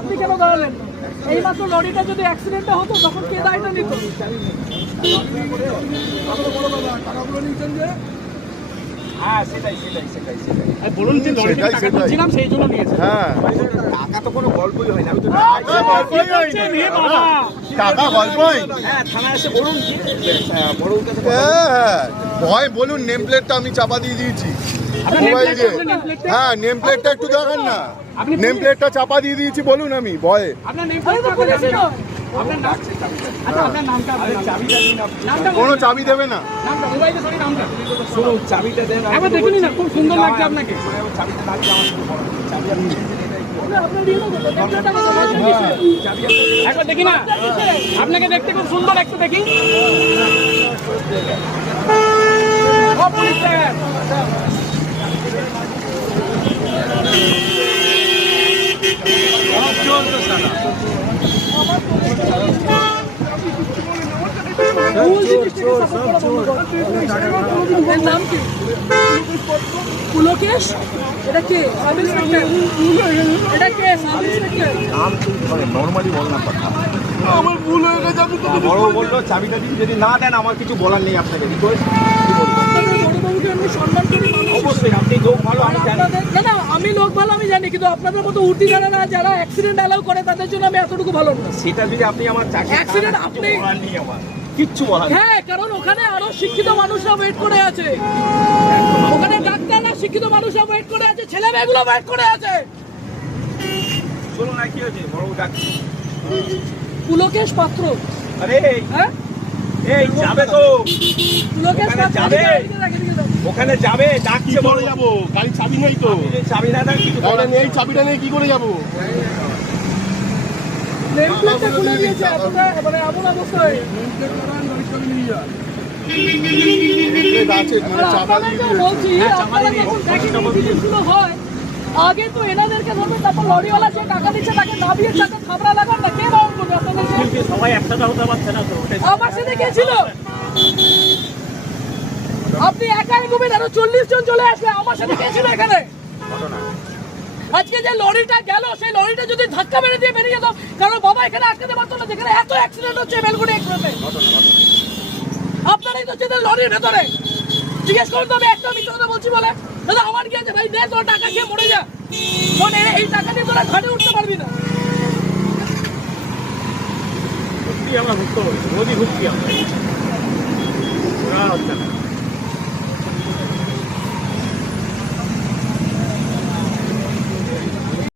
আপনি কেন দাঁড়ালেন? এই মাত্র লরিটা যদি অ্যাক্সিডেন্টটা হতো তখন কে দায়টা নিত? বলুন যে টাকা দিচ্ছিলাম সেই জন্য নিয়েছে। হ্যাঁ, টাকা তো কোনো গল্পই হয় না। আমি তো টাকা গল্পই। হ্যাঁ, থানায় এসে বলুন কি বড় কাছে ভয় বলুন, নেম প্লেটটা আমি চাপা দিয়ে দিয়েছি মোবাইল দিয়ে। হ্যাঁ, নেম প্লেটটা একটু দেখান না। নেম প্লেটটা চাপা দিয়ে দিয়েছি বলুন, আমি ভয়ে। আপনার নেম প্লেটটা করে দিন। আপনার নাম, আচ্ছা আপনার নামটা, চাবিটা দিন। নামটা কোনো চাবি দেবে না। নামটা মোবাইলে সরি নামটা শুনুন, চাবিটা দেন। একবার দেখুন না, খুব সুন্দর লাগছে আপনাকে। চাবিটা দাঁড়িয়ে আমার শুরু করুন। চাবি আপনি একবার দেখি না, আপনাকে দেখতে খুব সুন্দর, একটু দেখি। পুলকেশ, এটা কে? Sub inspector. এটা কে? Sub inspector. নাম মানে নরমালি বললাম কথা। আমার ভুল হয়ে গেছে, আমি তোকে বড় বললো চাবিটা দিন, যদি না দেন আমার কিছু বলার নেই আপনাকে। কি করে বড়বাবুকে আমি সম্মান করি। অবশ্যই আপনি লোক ভালো, আমি জানি। না না, আমি লোক ভালো আমি জানি, কিন্তু আপনাদের মতো উর্দি জানা না যারা অ্যাক্সিডেন্ট অ্যালাউ করে তাদের জন্য আমি এতটুকু ভালো না। সেটা যদি আপনি আমার চাকরি অ্যাক্সিডেন্ট আপনি বলার নেই আমার কিচ্ছু বলার নেই। হ্যাঁ, কারণ ওখানে আরো শিক্ষিত মানুষরা ওয়েট করে আছে। ওখানে ডাক্তাররা শিক্ষিত মানুষরা ওয়েট করে আছে, ছেলে মেয়েগুলো ওয়েট করে আছে। শুনুন না, কি হয়েছে বড় ডাক্তার? পুলকেশ পাত্র। আরে হ্যাঁ, এই যাবে তো, পুলকেশ ওখানে পাত্র যাবে। এদিকে দাও। ওখানে যাবে, ডাকছে বড়। যাবো? গাড়ির চাবি নেই তো। আপনি যদি চাবি না দেন কিছু বলার এই চাবিটা নিয়ে কি করে যাবো? নেম প্লেটটা খুলে দিয়েছে, এতটা মানে এমন অবস্থায়। আছে মানে চাপা দিয়ে আপনাদেরকে বলছি, আপনারা যখন দেখেন এই জিনিসগুলো হয়, আগে তো এনাদেরকে ধরবেন, তারপর লরিওয়ালা যে টাকা দিচ্ছে তাকে নামিয়ে টাকা থাবড়া লাগান না, কে বারণ করবে আপনাদেরকে? সবাই একসাথে হতে পারছে না তো। আমার সাথে কে ছিল? আপনি একাই ঘুমেন, আরো 40 জন চলে আসবে। আমার সাথে কে ছিল এখানে? আজকে যে লরিটা গেল, সেই লরিটা যদি ধাক্কা মেরে দিয়ে বেরিয়ে যেত, কারণ বাবা এখানে আটকাতে পারতো না, যেখানে এত অ্যাক্সিডেন্ট হচ্ছে বেলগুড়ি এক্সপ্রেসে। আপনারাই তো ছিলেন লরির ভেতরে। জিজ্ঞেস করুন তো, আমি একটা মিথ্যা কথা বলছি বলে? দাদা আমার কি আছে ভাই, দে তোর টাকা খেয়ে মরে যা। মানে এই টাকা দিয়ে তোরা ঘাটে উঠতে পারবি না। সত্যি আমরা ঘুরতে পারি, রোজই ঘুরছি আমরা। হচ্ছে না।